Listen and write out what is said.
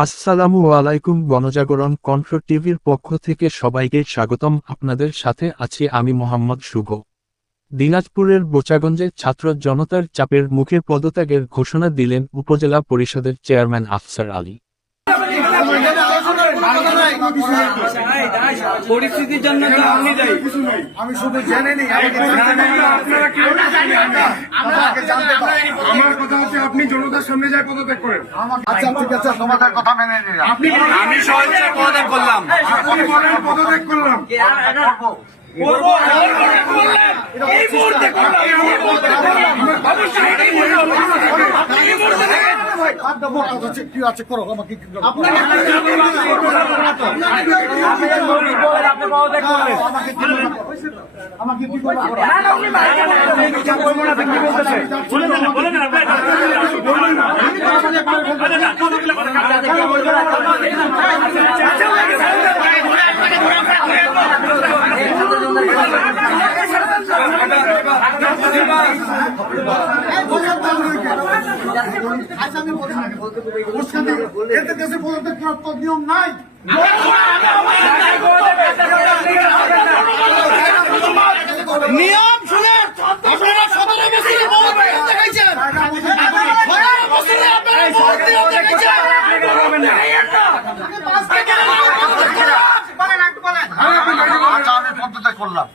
আসসালামু আলাইকুম। গণজাগরণ কণ্ঠ টিভির পক্ষ থেকে সবাইকে স্বাগতম। আপনাদের সাথে আছি আমি মোহাম্মদ শুভ। দিনাজপুরের বোচাগঞ্জে ছাত্র জনতার চাপের মুখে পদত্যাগের ঘোষণা দিলেন উপজেলা পরিষদের চেয়ারম্যান আফসার আলী। পরিস্থিতির জন্য তো আমি যাই, আমি শুধু জেনে নিই। আমার কথা হচ্ছে আপনি জনতার সামনে যায় পদত্যাগ করেন। আচ্ছা ঠিক আছে, তোমাদের কথা মেনে নিলাম। আমি সহজে পদত্যাগ করলাম। আপনি বলেন পদত্যাগ করলাম। কি আছে করো, আমাকে কি করো? আমাকে কি করবো? এতে দেশে পদত্যাগ করার তো নিয়ম নাই। নিয়ম শুনে আপনারা 17 বছরে বহুত দেখাইছেন, 17 বছরে আপনারা বহুত দেখাইছেন। আমি পদত্যাগ করলাম।